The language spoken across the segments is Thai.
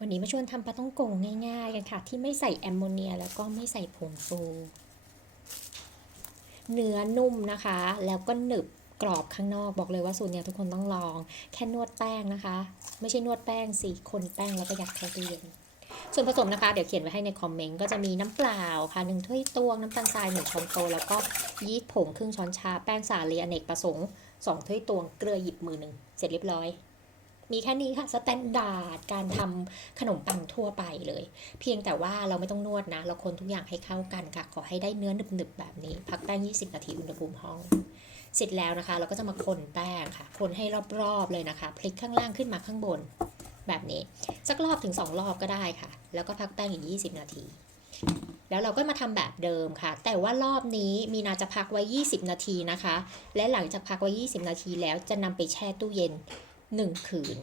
วันนี้มาชวนทำปลาต้องโกงง่ายๆกันค่ะ ที่ไม่ใส่แอมโมเนียแล้วก็ไม่ใส่ผงฟู เนื้อนุ่มนะคะ แล้วก็หนึบกรอบข้างนอกบอกเลยว่าสูตรเนี้ยทุกคนต้องลอง แค่นวดแป้งนะคะ ไม่ใช่นวดแป้งสิคนแป้งแล้วก็ยัดเข้าตู้เย็นส่วนผสมนะคะเดี๋ยวเขียนไว้ให้ในคอมเมนต์ก็จะมีน้ำเปล่าค่ะหนึ่งถ้วยตวงน้ำตาลทรายหนึ่งช้อนโต๊ะแล้วก็ยีสต์ผงครึ่งช้อนชาแป้งสาลีอเนกประสงค์สองถ้วยตวงเกลือหยิบมือหนึ่งเสร็จเรียบร้อย มีแค่นี้ค่ะสแตนดาร์ดการทำขนมปังทั่วไปเลย เพียงแต่ว่าเราไม่ต้องนวดนะ เราคนทุกอย่างให้เข้ากันค่ะ ขอให้ได้เนื้อหนึบๆแบบนี้ พักแป้ง 20 นาทีอุณหภูมิห้อง เสร็จแล้วนะคะ เราก็จะมาคนแป้งค่ะ คนให้รอบๆเลยนะคะ พลิกข้างล่างขึ้นมาข้างบน แบบนี้ สักรอบถึง 2 รอบก็ได้ค่ะ แล้วก็พักแป้งอีก 20 นาที แล้วเราก็มาทำแบบเดิมค่ะ แต่ว่ารอบนี้มีนาจะพักไว้ 20 นาทีนะคะ และหลังจากพักไว้ 20 นาทีแล้วจะนำไปแช่ตู้เย็น 1 คืน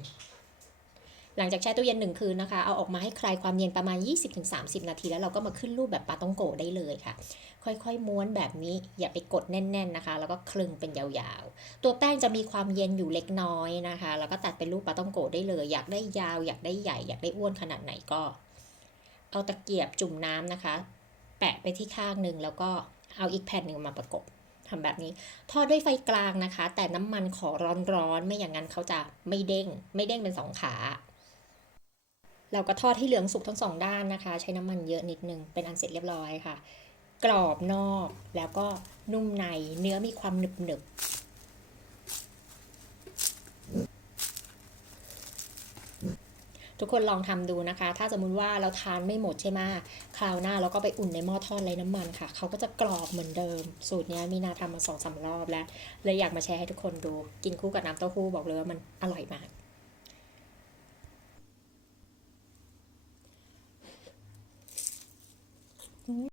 หลังจากแช่ตู้เย็น 1 คืนนะคะ เอาออกมาให้คลายความเย็นประมาณ 20-30 นาที แล้วเราก็มาขึ้นรูปแบบปาต้องโกได้เลยค่ะ ค่อยๆม้วนแบบนี้อย่าไปกดแน่น ๆนะคะ แล้วก็คลึงเป็นยาวๆ ตัวแป้งจะมีความเย็นอยู่เล็กน้อยนะคะ แล้วก็ตัดเป็นรูปปาต้องโกได้เลย อยากได้ยาว อยากได้ใหญ่ อยากได้อ้วนขนาดไหนก็ เอาตะเกียบจุ่มน้ำนะคะ แปะไปที่ข้างหนึ่งแล้วก็เอาอีกแผ่นหนึ่งมาประกบ ทำแบบนี้ ทอดด้วยไฟกลางนะคะ แต่น้ำมันขอร้อนๆ ไม่อย่างนั้นเขาจะไม่เด้ง ไม่เด้งเป็นสองขาเราก็ทอดให้เหลืองสุกทั้งสองด้านนะคะ ใช้น้ำมันเยอะนิดนึง เป็นอันเสร็จเรียบร้อยค่ะ กรอบนอกแล้วก็นุ่มในเนื้อมีความหนึบหนึบ ทุกคนลองทำดูนะคะ ถ้าสมมุติว่าเราทานไม่หมดใช่ไหมคราวหน้าเราก็ไปอุ่นในหม้อทอดไร้น้ำมันค่ะ เขาก็จะกรอบเหมือนเดิม สูตรนี้มีนาทำมาสองสามรอบแล้ว เลยอยากมาแชร์ให้ทุกคนดู กินคู่กับน้ำเต้าหู้บอกเลยว่ามันอร่อยมาก